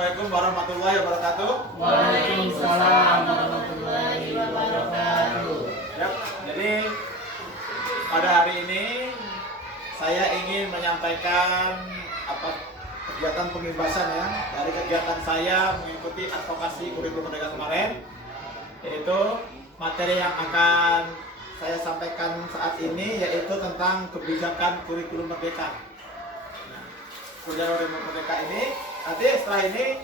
Assalamualaikum warahmatullahi wabarakatuh. Waalaikumsalam warahmatullahi wabarakatuh. Yap, jadi pada hari ini saya ingin menyampaikan kegiatan pembebasan ya dari kegiatan saya mengikuti advokasi kurikulum merdeka kemarin, yaitu materi yang akan saya sampaikan saat ini yaitu tentang kebijakan kurikulum merdeka. Nah, kurikulum merdeka ini nanti setelah ini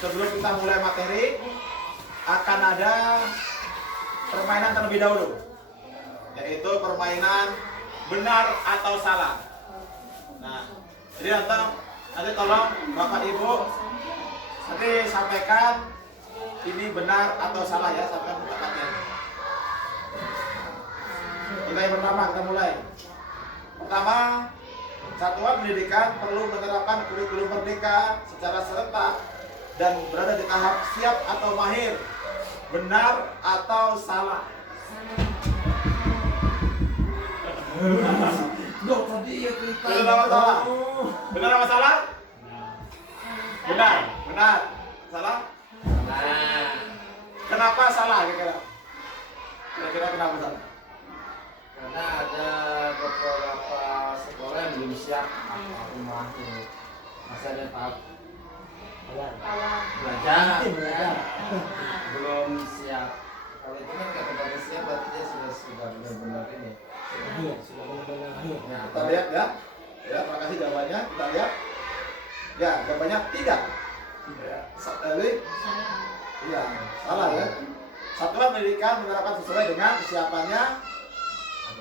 sebelum kita mulai materi akan ada permainan terlebih dahulu, yaitu permainan benar atau salah. Nah, jadi nanti tolong Bapak Ibu nanti sampaikan ini benar atau salah ya, sampaikan pendapatnya. Kita yang pertama, kita mulai. Pertama, satuan pendidikan perlu menerapkan kurikulum merdeka secara serentak dan berada di tahap siap atau mahir. Benar atau salah? Benar apa salah? Benar apa salah? Benar. Benar. Salah? Kenapa salah kira-kira? Kira-kira kenapa salah? Karena ada beberapa sekolah yang belum siap rumahnya, masih ada tahap belajar belum siap. Kalau itu kan kata siap berarti dia sudah benar-benar ini. Sudah benar-benar. Nah, kita lihat ya. Ya, terima kasih jawabannya. Kita lihat. Ya, jawabannya tidak. Ya, iya, salah ya. Satuan pendidikan menerapkan sesuai dengan kesiapannya.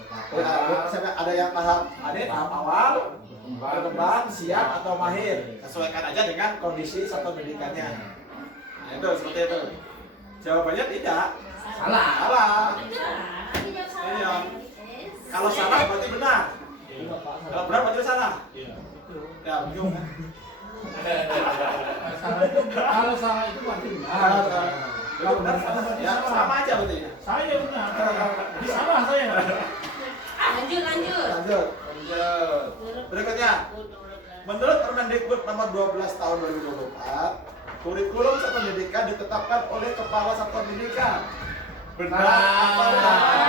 Ada yang tahap awal, berkembang, siap atau mahir. Sesuaikan aja dengan kondisi satuan pendidikannya. Nah, itu seperti itu. Jawabannya tidak. Salah. Salah. Iya. Kalau salah berarti benar. Kalau benar berarti salah. Ya, bingung. Kalau salah itu berarti benar. Kalau benar salah. Ya, sama aja berarti. Saya benar. Salah saya. Lanjut. Berikutnya. Menurut Permendikbud nomor 12 tahun 2024, kurikulum satuan pendidikan ditetapkan oleh kepala satuan pendidikan. Benar atau salah?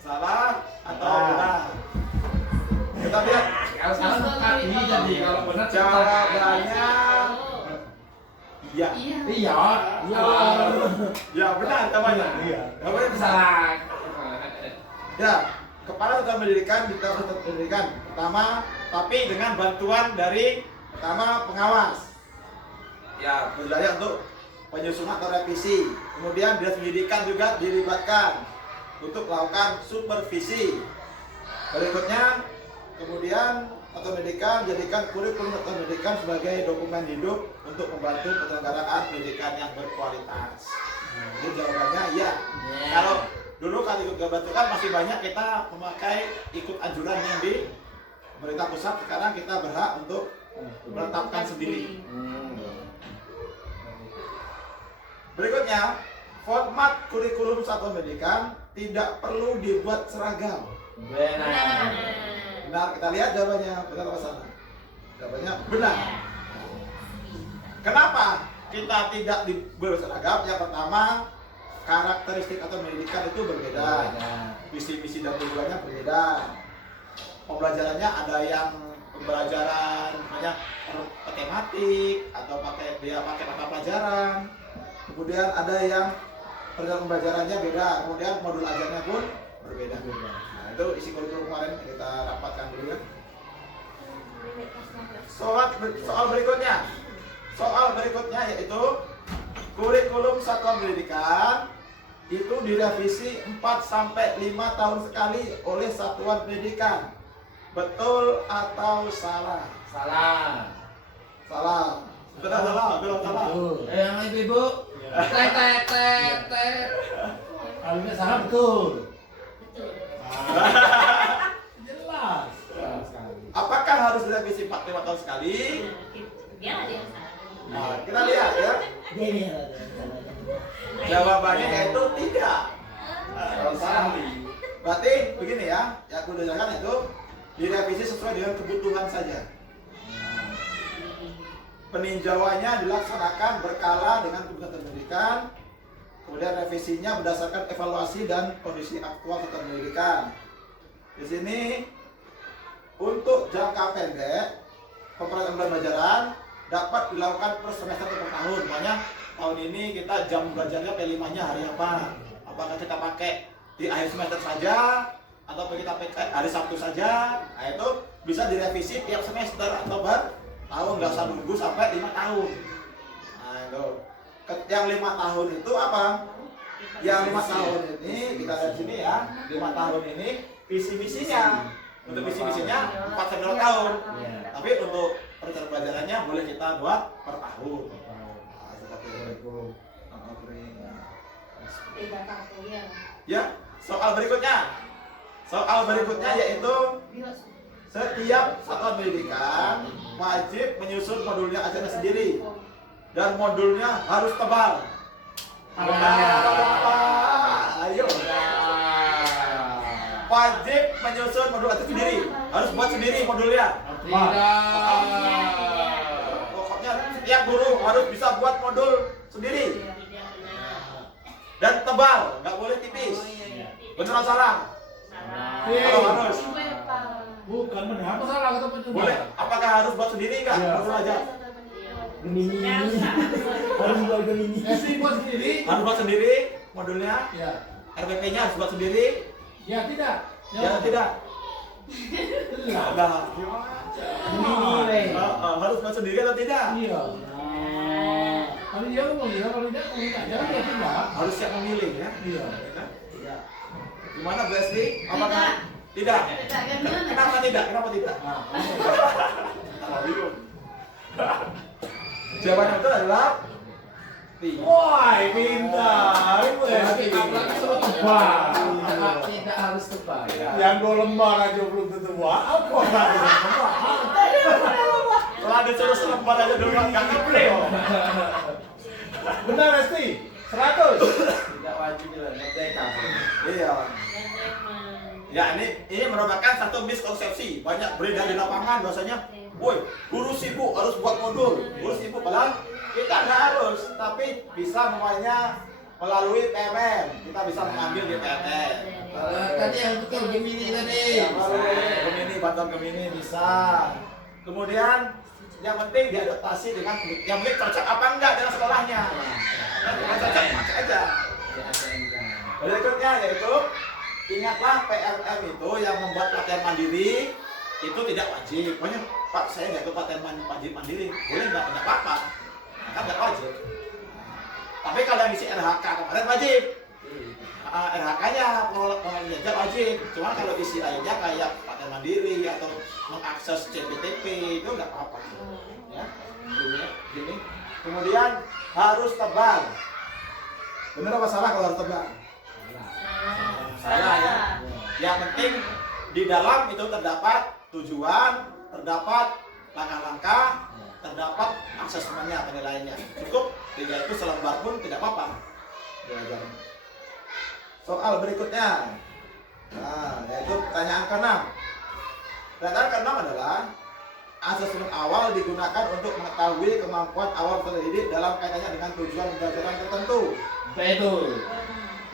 Salah atau benar? Kita lihat. Kalau salah bukan ini jadi kalau benar Jawabannya iya. Iya. Ya benar jawabannya. Jawabannya salah. Ya, kepala satuan pendidikan di satuan pendidikan pertama, tapi dengan bantuan dari pertama pengawas. Ya, berdaya untuk penyusunan atau revisi. Kemudian dinas pendidikan juga dilibatkan untuk melakukan supervisi. Berikutnya, kemudian satuan pendidikan jadikan kurikulum satuan pendidikan sebagai dokumen hidup untuk membantu penyelenggaraan pendidikan yang berkualitas. Jadi jawabannya iya. Kalau dulu kali ikut Gabat kan masih banyak kita memakai ikut anjuran yang di pemerintah pusat. Sekarang kita berhak untuk menetapkan sendiri. Berikutnya, format kurikulum satuan pendidikan tidak perlu dibuat seragam. Benar. Benar, kita lihat jawabannya. Benar apa salah? Jawabannya benar. Kenapa kita tidak dibuat seragam? Yang pertama, karakteristik atau pendidikan itu berbeda. Visi-misi dan tujuannya berbeda. Pembelajarannya ada yang pembelajaran banyak matematik atau pakai mata pelajaran. Kemudian ada yang pembelajarannya beda. Kemudian modul ajarnya pun berbeda. Nah, itu isi kurikulum kemarin kita rapatkan dulu ya. Soal berikutnya yaitu kurikulum satuan pendidikan itu direvisi 4-5 tahun sekali oleh satuan pendidikan. Betul atau salah? Salah. Salah. Betul salah? Betul salah. Yang ibu. Tet. Kalau ini salah betul. Jelas. Apakah harus direvisi 4-5 tahun sekali? Nah, kita lihat ya. Jawabannya yaitu tidak. Salah. Berarti begini ya, yang aku jelaskan itu direvisi sesuai dengan kebutuhan saja. peninjauannya dilaksanakan berkala dengan kebutuhan pendidikan. Kemudian revisinya berdasarkan evaluasi dan kondisi aktual tentang pendidikan. Di sini untuk jangka pendek pemerataan pembelajaran dapat dilakukan per semester atau per tahun. Makanya tahun ini kita jam belajarnya P5-nya hari apa? Apakah kita pakai di akhir semester saja atau kita pakai hari Sabtu saja? Nah, itu bisa direvisi tiap semester atau per tahun, nggak usah nunggu sampai 5 tahun. Nah, itu. Yang 5 tahun itu apa? Yang 5 tahun ini kita lihat sini ya, 5 tahun ini visi misinya. Untuk visi misinya 4 sampai 2 tahun. Tapi untuk perencanaan pelajarannya boleh kita buat per tahun. Nah, seperti itu. Ya, soal berikutnya. Soal berikutnya yaitu setiap satuan pendidikan wajib menyusun modulnya aja sendiri dan modulnya harus tebal. Ayo. Wajib menyusun modul aja sendiri, harus buat sendiri modulnya. Pokoknya setiap guru harus bisa buat modul sendiri dan tebal, nggak boleh tipis. Benar atau salah? Kalau harus. Bukan benar, apa salah kata pencoba? Boleh. Apakah harus buat sendiri nggak? Modul aja. Gemini. Harus buat Gemini. Buat sendiri? Harus buat sendiri modulnya. Ya. RPP-nya harus buat sendiri. Ya tidak. Ya tidak. Nah, Gemini. harus buat sendiri atau tidak? Iya. Kalau dia ngomong iya, kalau tidak ngomong tidak. Jangan dia tidak. Harus siap memilih ya. Iya. Gimana Bu Esti? Apakah tidak? Kenapa tidak? Kenapa tidak? Bingung. Jawabannya itu adalah tidak. Wah, pintar. Ibu Esti. Wah. Tidak harus tebal. Yang 2 lembar aja belum tentu buat. Apa lagi? Setelah disuruh selembar aja dulu nggak ngeplay. Benar Esti. 100. Tidak wajib lah, merdeka. Iya. Ya ini merupakan satu miskonsepsi. Banyak beredar di lapangan bahwasanya, woi, guru sibuk harus buat modul. Guru sibuk padahal kita nggak harus, tapi bisa semuanya melalui PMN. Kita bisa mengambil di PMN. Tadi yang betul Gemini tadi. Ya, melalui Gemini, bantuan Gemini bisa. Kemudian yang penting diadaptasi dengan yang penting cocok apa enggak dengan sekolahnya. Nah, cocok pakai aja. Berikutnya yaitu ingatlah PMM itu yang membuat pelatihan mandiri itu tidak wajib. Pokoknya Pak saya nggak ikut pelatihan mandiri, boleh nggak apa-apa, kan nggak wajib. Tapi kalau yang isi RHK kemarin wajib. RHK-nya pengajar wajib. Cuma kalau isi lainnya kayak pelatihan mandiri atau mengakses CPTP itu nggak apa-apa. Ya, gini. Kemudian harus tebal. Benar apa salah kalau harus tebal? Salah ya. Yang penting di dalam itu terdapat tujuan, terdapat langkah-langkah, terdapat asesmennya, penilaiannya. Cukup 3 itu selembar pun tidak apa-apa. Soal berikutnya. Nah, yaitu pertanyaan ke-6. Pertanyaan ke-6 adalah asesmen awal digunakan untuk mengetahui kemampuan awal peserta didik dalam kaitannya dengan tujuan pembelajaran tertentu. Betul.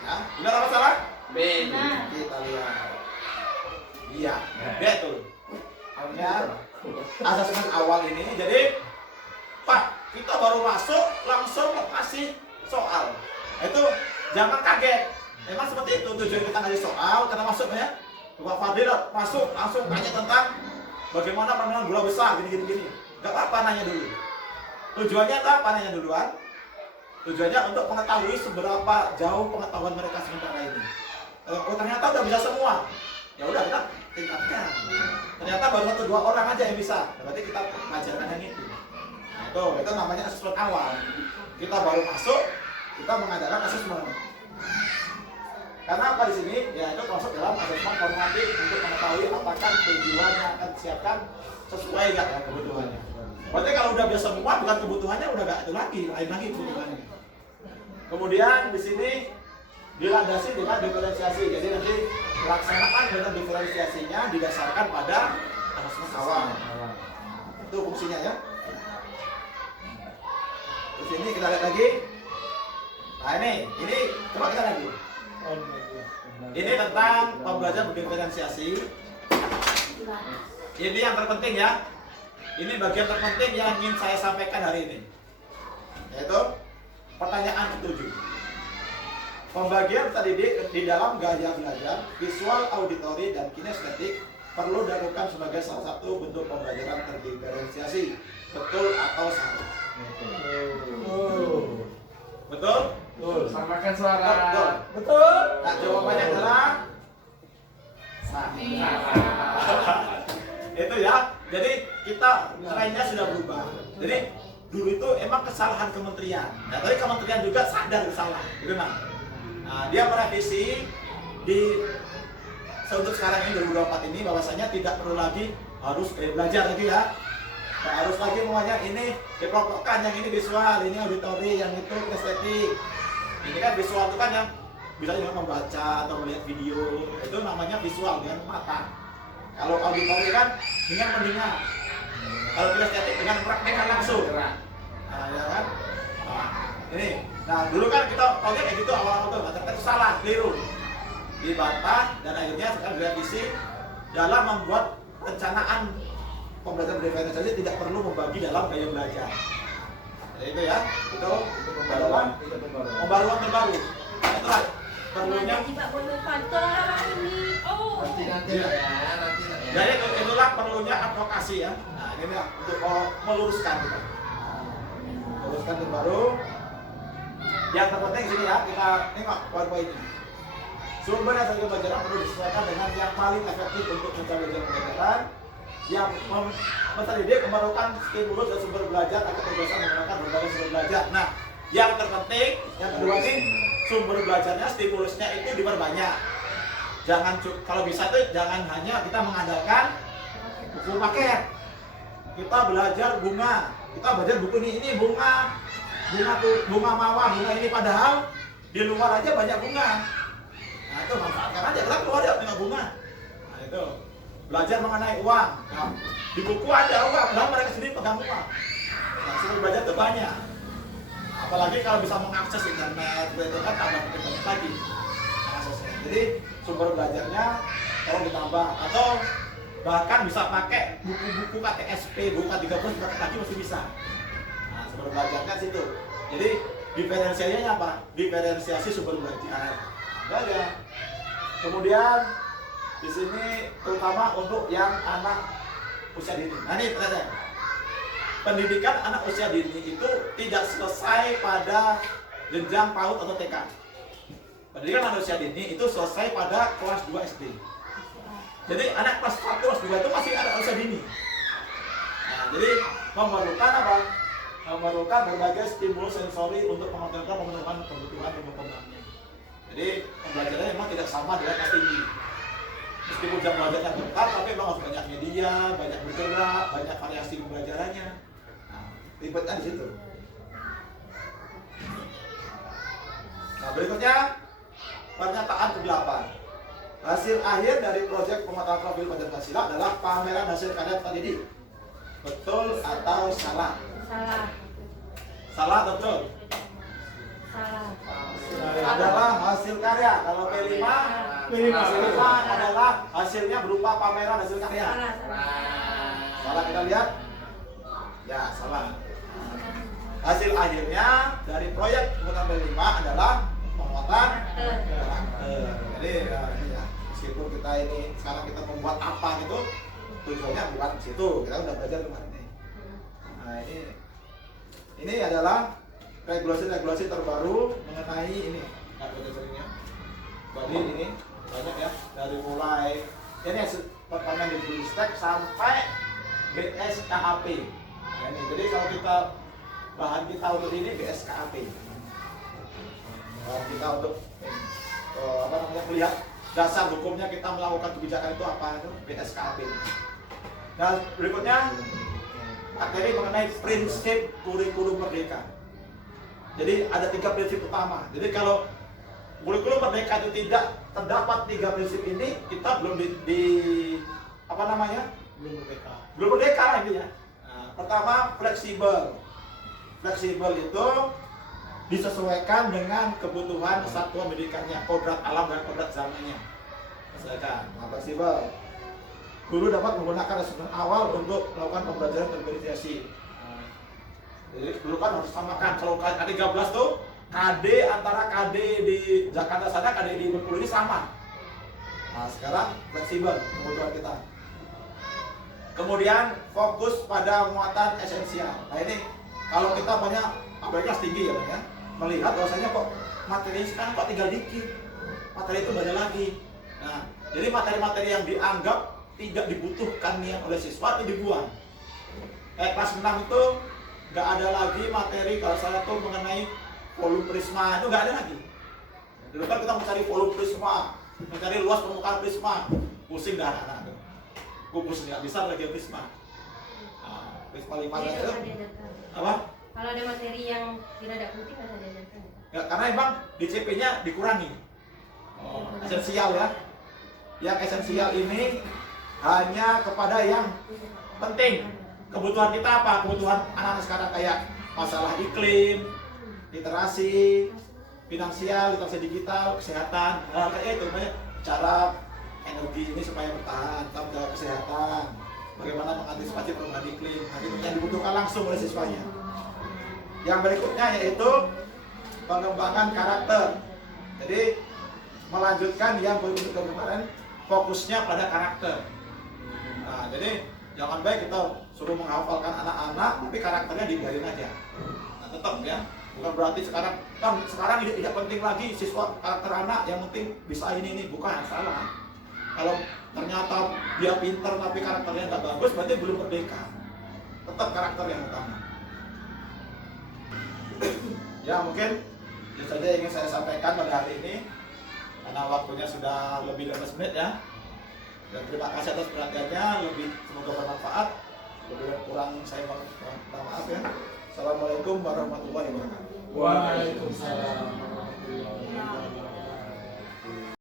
Ya, benar apa salah? Betul. Kita lihat. Iya, betul. Ya, asesmen awal ini jadi Pak, kita baru masuk langsung kasih soal. Itu jangan kaget. Memang seperti itu tujuan kita ngasih soal, kita masuk ya. Pak Fadil masuk langsung tanya tentang bagaimana pengenalan gula besar gini. Gak apa-apa nanya dulu. Tujuannya apa nanya duluan? Tujuannya untuk mengetahui seberapa jauh pengetahuan mereka sementara ini. Oh ternyata udah bisa semua. Ya udah kita tingkatkan. Ternyata baru 1-2 orang aja yang bisa. Berarti kita mengajarkan yang itu. Nah, itu namanya asesmen awal. Kita baru masuk, kita mengadakan asesmen. Karena apa di sini? Ya itu masuk dalam asesmen formatif untuk mengetahui apakah tujuan yang akan disiapkan sesuai nggak dengan kebutuhannya. Berarti kalau udah biasa semua, bukan kebutuhannya udah nggak itu lagi, lain lagi kebutuhannya. Kemudian di sini dilandasi dengan diferensiasi. Jadi nanti pelaksanaan dengan diferensiasinya didasarkan pada asesmen awal. Itu fungsinya ya. Terus ini kita lihat lagi. Nah ini coba kita lagi. Ini tentang pembelajaran berdiferensiasi. Ini yang terpenting ya. Ini bagian terpenting yang ingin saya sampaikan hari ini. Yaitu pertanyaan ketujuh. Pembagian tadi di dalam gaya belajar, visual, auditori, dan kinestetik perlu dilakukan sebagai salah satu bentuk pembelajaran terdiferensiasi. Betul atau salah? Betul? Betul. Samakan suara. Betul. Betul. Nah, jawabannya adalah salah. Itu ya. Jadi kita trennya sudah berubah. Jadi dulu itu emang kesalahan kementerian. Nah, tapi kementerian juga sadar salah. Gitu nah. Nah, dia merevisi di untuk sekarang ini 2024 ini bahwasanya tidak perlu lagi harus belajar lagi ya. Nah, harus lagi semuanya ini dikelompokkan, yang ini visual, ini auditori, yang itu estetik. Ini kan visual itu kan yang bisa juga membaca atau melihat video, itu namanya visual dengan mata. Kalau auditori kan dengan mendengar. Kalau kinestetik dengan praktekkan langsung. Nah, ya kan? Nah, ini. Nah, dulu kan kita tahu kayak gitu awal-awal tuh, ternyata itu salah, keliru. Dibantah dan akhirnya sekarang direvisi dalam membuat perencanaan pembelajaran diferensiasi tidak perlu membagi dalam gaya belajar. Jadi itu ya, itu pembaruan terbaru. Itulah perlunya. Nanti lah ya, nanti lah ya. Jadi itulah perlunya advokasi ya. Nah, ini ya untuk meluruskan kita. Meluruskan terbaru. Yang terpenting sini ya, kita tengok poin-poin ini. Sumber dan strategi pembelajaran perlu disesuaikan dengan yang paling efektif untuk mencapai tujuan pembelajaran. Yang mendidik memerlukan stimulus dan sumber belajar agar terbiasa menggunakan berbagai sumber belajar. Nah, yang terpenting, yang kedua ini sumber belajarnya, stimulusnya itu diperbanyak. Jangan kalau bisa tuh jangan hanya kita mengandalkan buku paket. Kita belajar bunga, kita belajar buku ini bunga mawar, bunga ini, padahal di luar aja banyak bunga. Nah itu manfaatkan aja, kita keluar ya tengok bunga. Nah itu belajar mengenai uang. Nah, di buku ada uang, padahal mereka sendiri pegang uang. Nah sumber belajar itu banyak. Apalagi kalau bisa mengakses internet, itu kan tambah banyak lagi aksesnya. Jadi sumber belajarnya tolong ditambah, atau bahkan bisa pakai buku-buku KTSP, buku K30 lagi masih bisa. Nah, sumber belajarnya situ. Jadi diferensiasinya apa? Diferensiasi sumber belajar. Ada. Kemudian di sini terutama untuk yang anak usia dini. Nah ini pertanyaan. Pendidikan anak usia dini itu tidak selesai pada jenjang PAUD atau TK. Pendidikan anak usia dini itu selesai pada kelas 2 SD. Jadi anak kelas 1, kelas 2 itu masih anak usia dini. Nah, jadi memerlukan apa? Memerlukan berbagai stimulus sensori untuk memenuhi kebutuhan pembelajarannya. Jadi pembelajarannya memang tidak sama dengan kelas tinggi. Meskipun jam belajarnya ketat, tapi memang harus banyak media, banyak bergerak, banyak variasi pembelajarannya. Nah, ribetnya di situ. Nah, berikutnya pernyataan ke-8. Hasil akhir dari proyek pemetaan profil Pancasila adalah pameran hasil karya peserta didik. Betul atau salah? Salah. Salah atau betul? Salah. Adalah hasil karya. Kalau P5 adalah hasilnya berupa pameran hasil karya. Salah. Salah, kita lihat. Ya, salah. Hasil akhirnya dari proyek pemetaan P5 adalah pemuatan karakter. Jadi ya, ini ya, meskipun kita ini sekarang kita membuat apa gitu, tujuannya bukan di situ. Kita udah belajar kemarin ini. Nah, ini adalah regulasi-regulasi terbaru mengenai ini. Jadi ini banyak ya, dari mulai ini pertama di Blistek sampai BSKAP. Nah, ini jadi kalau kita bahan kita untuk ini BSKAP. Bahan kita untuk melihat dasar hukumnya kita melakukan kebijakan itu apa, itu BSKAP. Dan berikutnya materi mengenai prinsip kurikulum merdeka. Jadi ada 3 prinsip utama. Jadi kalau kurikulum merdeka itu tidak terdapat 3 prinsip ini, kita belum belum merdeka lah intinya. Nah, pertama fleksibel. fleksibel itu disesuaikan dengan kebutuhan satuan pendidikannya, kodrat alam dan kodrat zamannya. Sesuaikan. Nah, fleksibel. Guru dapat menggunakan asesmen awal untuk melakukan pembelajaran terverifikasi. Jadi dulu kan harus samakan. Kalau K13 tuh KD antara KD di Jakarta sana, KD di Bengkulu ini sama. Nah, sekarang fleksibel kebutuhan kita. Kemudian fokus pada muatan esensial. Nah ini kalau kita banyak apalagi kelas tinggi ya Bang ya, melihat bahwasanya kok materi sekarang kok tinggal dikit. Materi itu banyak lagi. Nah, jadi materi-materi yang dianggap tidak dibutuhkan nih oleh siswa itu dibuang. Kelas 6 itu nggak ada lagi materi kalau saya tuh mengenai volume prisma, itu nggak ada lagi. Dulu kan kita mencari volume prisma, mencari luas permukaan prisma, pusing dah anak-anak. Kubus nggak bisa lagi prisma. Nah, prisma 5 Jadi itu nggak diajarkan. apa? Kalau ada materi yang tidak penting nggak usah diajarkan. Ya, karena emang di CP-nya dikurangi. Esensial ya. Yang esensial ini hanya kepada yang penting. Kebutuhan kita apa? Kebutuhan anak-anak sekarang kayak masalah iklim, literasi, finansial, literasi digital, kesehatan. Nah, kayak itu banyak cara energi ini supaya bertahan, tanggung jawab kesehatan, bagaimana mengantisipasi perubahan iklim. Nah, itu yang dibutuhkan langsung oleh siswanya. Yang berikutnya yaitu pengembangan karakter. Jadi melanjutkan yang kemarin fokusnya pada karakter. Nah, jadi jangan baik kita suruh menghafalkan anak-anak tapi karakternya dibiarin aja. Nah, tetap ya. Bukan berarti sekarang tidak penting lagi siswa karakter anak, yang penting bisa ini bukan, salah. Kalau ternyata dia pintar tapi karakternya nggak bagus, berarti belum merdeka. Tetap karakter yang utama. Ya mungkin itu saja yang ingin saya sampaikan pada hari ini, karena waktunya sudah lebih dari 15 menit ya. Dan terima kasih atas perhatiannya, semoga bermanfaat. Lebih kurang saya minta maaf ya. Assalamualaikum warahmatullahi wabarakatuh. Waalaikumsalam warahmatullahi wabarakatuh.